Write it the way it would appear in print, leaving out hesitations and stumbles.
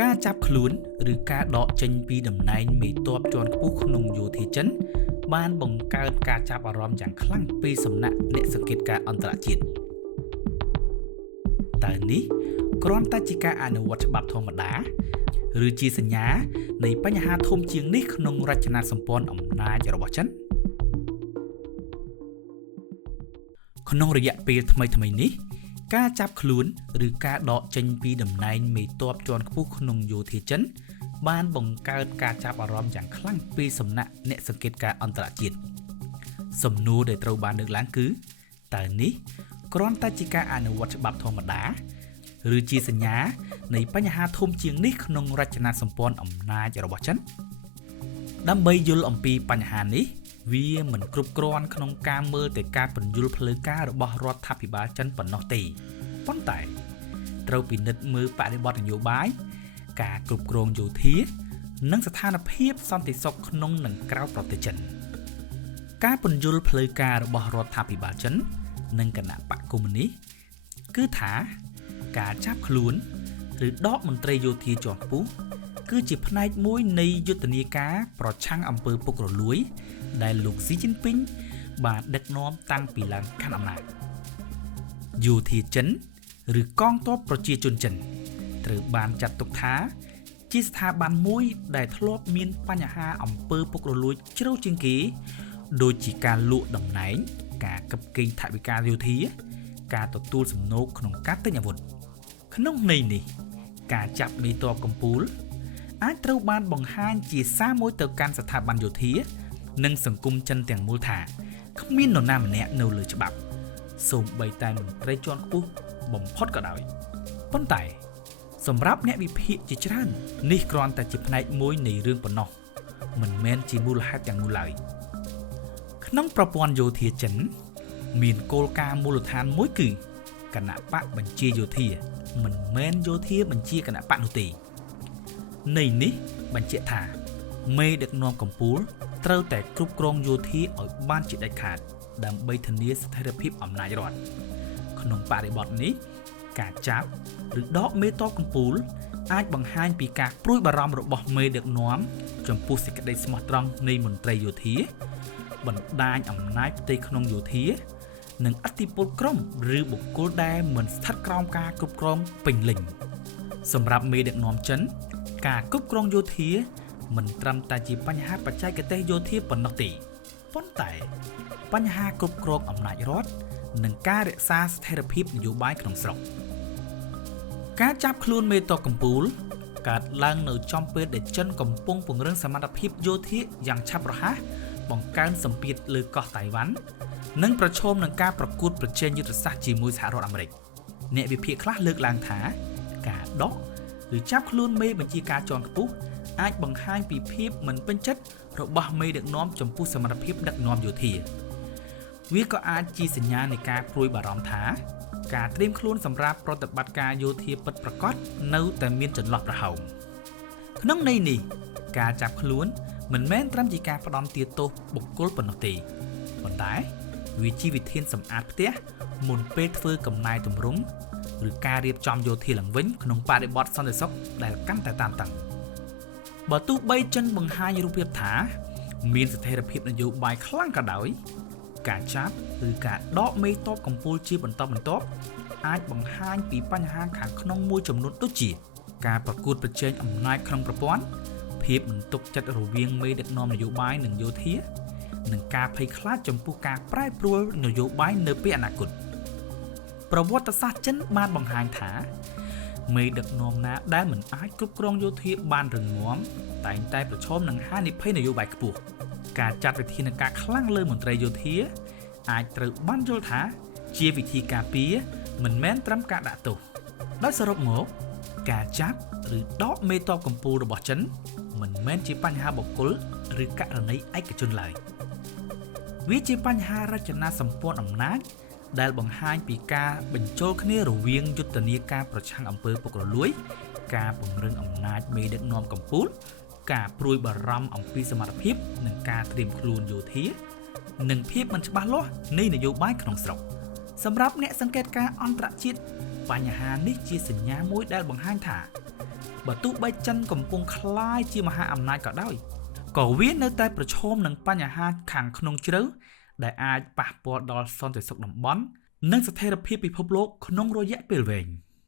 ការចាប់ខ្លួនឬការដកចេញពីតំណែងមេទ័ពជាន់ខ្ពស់ក្នុងយោធាចិនបានបង្កើតការចាប់អារម្មណ៍យ៉ាងខ្លាំងពីសំណាក់អ្នកសង្កេតការណ៍អន្តរជាតិតើនេះគ្រាន់តែជាការអនុវត្តច្បាប់ធម្មតាឬជាសញ្ញានៃបញ្ហាធំជាងនេះក្នុងរចនាសម្ព័ន្ធអំណាចរបស់ចិនក្នុងរយៈពេលថ្មីនេះការចាប់ខ្លួនឬការដកចេញពីតំណែងមេទ័ពជាន់ខ្ពស់ក្នុងយោធាចិនបានបង្កើតការចាប់អារម្មណ៍យ៉ាងខ្លាំងពីសំណាក់អ្នកសង្កេតការណ៍អន្តរជាតិសំណួរដែលត្រូវបានលើកឡើងគឺតើនេះគ្រាន់តែជាការអនុវត្តច្បាប់ធម្មតាឬជាសញ្ញានៃបញ្ហាធំជាងនេះក្នុងរចនាសម្ព័ន្ធអំណាចរបស់ចិនដើម្បីយល់អំពីបញ្ហានេះវាមិនគ្រប់គ្រាន់ក្នុងការមើលទៅការពន្យល់ផ្លូវការរបស់រដ្ឋាភិបាលចិនប៉ុណ្ណោះទេប៉ុន្តែត្រូវពិនិត្យមើលបរិបទនយោបាយការគ្រប់គ្រងយោធានិងស្ថានភាពសន្តិសុខក្នុងនិងក្រៅប្រទេសចិនការពន្យល់ផ្លូវការរបស់រដ្ឋាភិបាលចិននិងគណៈបកកុម្មុយនីសគឺថាការចាប់ខ្លួនឬដកមន្ត្រីយោធាជាន់ខ្ពស់គឺជាផ្នែកមួយនៃយុទ្ធនាការប្រឆាំងអំពើពុករលួយដែលលោកស៊ីជីនពីងបានដឹកនាំតាំងពីឡើងកាន់អំណាចយោធាចិនឬកងទ័ពប្រជាជនចិនត្រូវបានចាត់ទុកថាជាស្ថាប័នមួយដែលធ្លាប់មានបញ្ហាអំពើពុករលួយជ្រៅជាងគេដូចជាការលក់តំណែងការកឹបកេងថវិកាយោធាការទទួលសំណូកក្នុងការទិញអាវុធក្នុងន័យនេះការចាប់មេទ័ពកំពូលអាចត្រូវបានបង្ហាញជាសារមួយទៅកាន់ស្ថាប័នយោធានិងសង្គមចិនទាំងមូលថាគ្មាននរណាម្នាក់នៅលើច្បាប់សូម្បីតែមន្ត្រីជាន់ខ្ពស់បំផុតក៏ដោយប៉ុន្តែសម្រាប់អ្នកវិភាគជាច្រើននេះគ្រាន់តែជាផ្នែកមួយនៃរឿងប៉ុណ្ណោះមិនមែនជាមូលហេតុទាំងមូលឡើយក្នុងប្រព័ន្ធយោធាចិនមានគោលការណ៍មូលដ្ឋានមួយគឺគណៈបកបញ្ជាយោធាមិនមែនយោធាបញ្ជាគណៈបកនោះទេន័យនេះបញ្ជាក់ថាមេដឹកនាំកំពូលត្រូវតែគ្រប់គ្រងយោធាឲ្យបានជាដាច់ខាតដើម្បីធានាស្ថិរភាពអំណាចរដ្ឋក្នុងបរិបទនេះការចាប់ឬដកមេទ័ពកំពូលអាចបង្ហាញពីការព្រួយបារម្ភរបស់មេដឹកនាំចំពោះសេចក្តីស្មោះត្រង់នៃមន្ត្រីយោធាបណ្ដាញអំណាចផ្ទៃក្នុងយោធានិងឥទ្ធិពលក្រុមឬបុគ្គលដែលមិនស្ថិតក្រោមការគ្រប់គ្រងពេញលេញសម្រាប់មេដឹកនាំចិនការគ្រប់គ្រងយោធាមិនត្រឹមតែជាបញ្ហាបច្ចេកទេសយោធាប៉ុណ្ណោះទេប៉ុន្តែបញ្ហាគ្រប់គ្រងអំណាចរដ្ឋនិងការរក្សាស្ថិរភាពនយោបាយក្នុងស្រុកការចាប់ខ្លួនមេទ័ពកំពូលកើតឡើងនៅចំពេលដែលចិនកំពុងពង្រឹងសមត្ថភាពយោធាយ៉ាងឆាប់រហ័សបង្កើនសម្ពាធលើកោះតៃវ៉ាន់និងប្រឈមនឹងការប្រកួតប្រជែងយុទ្ធសាស្ត្រជាមួយសហរដ្ឋអាមេរិកអ្នកវិភាគខ្លះលើកឡើងថាការដកឬចាប់ខ្លួនមេបញ្ជាការជាន់ខ្ពស់អាចបង្ហាញពីភាពមិនពេញចិត្តរបស់មេដឹកនាំចំពោះសមត្ថភាពដឹកនាំយោធាវាក៏អាចជាសញ្ញានៃការព្រួយបារម្ភថាការត្រៀមខ្លួនសម្រាប់ប្រតិបត្តិការយោធាពិតប្រាកដនៅតែមានចន្លោះប្រហោងក្នុងន័យនេះការចាប់ខ្លួនមិនមែនត្រឹមជាការផ្ដន់ទាទោសបុគ្គលប៉ុណ្ណោះទេប៉ុន្តែវាជាវិធានសម្អាតផ្ទះមុនពេលធ្វើកំណែទម្រង់ឬការរៀបចំយោធាឡើងវិញក្នុងបរិបទសន្តិសុខដែលកាន់តែតានតឹងបើទោះបីចិនបង្ហាញរូបភាពថាមានស្ថិរភាពនយោបាយខ្លាំងក៏ដោយការចាប់ឬការដកមេទ័ពកំពូលជាបន្តបន្ទាប់អាចបង្ហាញពីបញ្ហាខាងក្នុងមួយចំនួនដូចជាការប្រកួតប្រជែងអំណាចក្នុងប្រព័ន្ធភាពមិនទុកចិត្តរវាងមេដឹកនាំនយោបាយនិងយោធានិងការភ័យខ្លាចចំពោះការប្រែប្រួលនយោបាយនៅពេលអនាគតប្រវត្តិសាស្ត្រចិនបានបង្ហាញថាមេដឹកនាំណាដែលមិនអាចគ្រប់គ្រងយោធាបានរឹងមាំតែងតែប្រឈមនឹងហានិភ័យនយោបាយខ្ពស់ការចាត់វិធានការខ្លាំងលើមន្ត្រីយោធាអាចត្រូវបានយល់ថាជាវិធីការពារមិនមែនត្រឹមការដាក់ទោសដោយសរុបមកការចាប់ឬដកមេទ័ពកំពូលរបស់ចិនមិនមែនជាបញ្ហាបុគ្គលឬករណីឯកជនឡើយវាជាបញ្ហារចនាសម្ព័ន្ធអំណាចដែលបង្ហាញពីការបញ្ចូលគ្នារវាងយុទ្ធនាការប្រឆាំងអំពើពុករលួយការពង្រឹងអំណាចមេដឹកនាំកំពូលការព្រួយបារម្ភអំពីសមត្ថភាពនិងការត្រៀមខ្លួនយោធានិងភាពមិនច្បាស់លាស់នៃនយោបាយក្នុងស្រុកសម្រាប់អ្នកសង្កេតការណ៍អន្តរជាតិបញ្ហានេះជាសញ្ញាមួយដែលបង្ហាញថា បើទោះបីចិនកំពុងคล้ายជាមហាអំណាចក៏ដោយក៏វានៅតែប្រឈមនឹងបញ្ហាខាងក្នុងជ្រៅដែលអាចប៉ះពាល់ដល់សន្តិសុខតំបន់និងស្ថិរភាពពិភពលោកក្នុងរយៈពេលវែង។